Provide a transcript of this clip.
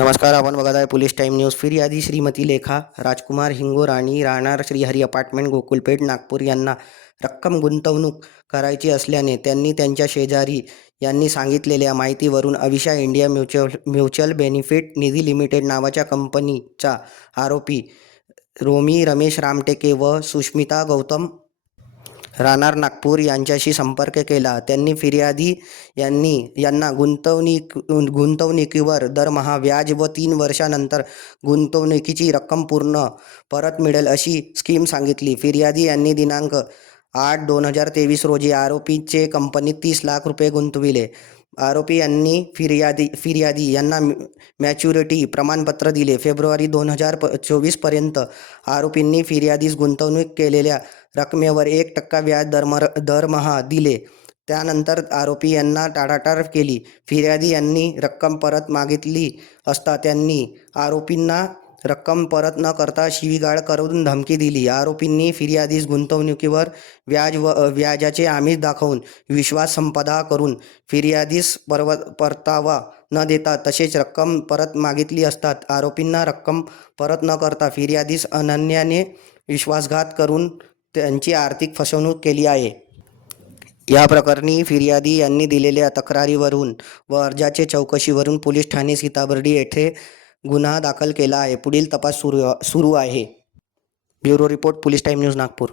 नमस्कार, आपण बघत आहे पोलीस टाइम न्यूज. फिर्यादी श्रीमती लेखा राजकुमार हिंगोर आणि राहणार श्रीहरी अपार्टमेंट गोकुलपेठ नागपूर यांना रक्कम गुंतवणूक करायची असल्याने त्यांनी त्यांच्या शेजारी यांनी सांगितलेल्या माहितीवरून अविशा इंडिया म्युच्युअल बेनिफिट निधी लिमिटेड नावाच्या कंपनीचा आरोपी रोमी रमेश रामटेके व सुष्मिता गौतम राहणार नागपूर यांच्याशी संपर्क केला. त्यांनी फिर्यादी यांना गुंतवणुकीवर दरमहा व्याज व 3 वर्षानंतर गुंतवणुकीची रक्कम पूर्ण परत मिळेल अशी स्कीम सांगितली. फिर्यादी यांनी दिनांक 8/2023 रोजी आरोपीचे कंपनीत 30 लाख रुपये गुंतविले. आरोपी यांनी फिर्यादी यांना मॅच्युरिटी प्रमाणपत्र दिले. फेब्रुवारी 2024 पर्यंत आरोपींनी फिर्यादीस गुंतवणूक केलेल्या रकमेवर 1% व्याज दरमहा दिले. त्यानंतर आरोपी यांना टाळाटाळ केली. फिर्यादी यांनी रक्कम परत मागितली असता त्यांनी आरोपींना रक्कम परत न करता शिवीगाळ करून धमकी दिली. आरोपींनी फिर्यादीस गुंतवणुकीवर व्याजाचे आमिष दाखवून विश्वास संपादन करून फिर्यादीस परतावा न देता तसेच रक्कम परत मागितली असता आरोपींना रक्कम परत न करता फिर्यादीस अनन्याने विश्वासघात करून त्यांची आर्थिक फसवणूक केली आहे. या प्रकरणी फिर्यादी यांनी दिलेल्या तक्रारीवरून व अर्जाचे चौकशीवरून पोलीस ठाणे सीताबर्डी येथे गुन्हा दाखल केला आहे. पुढील तपास सुरू आहे. Bureau report, police time news, Nagpur.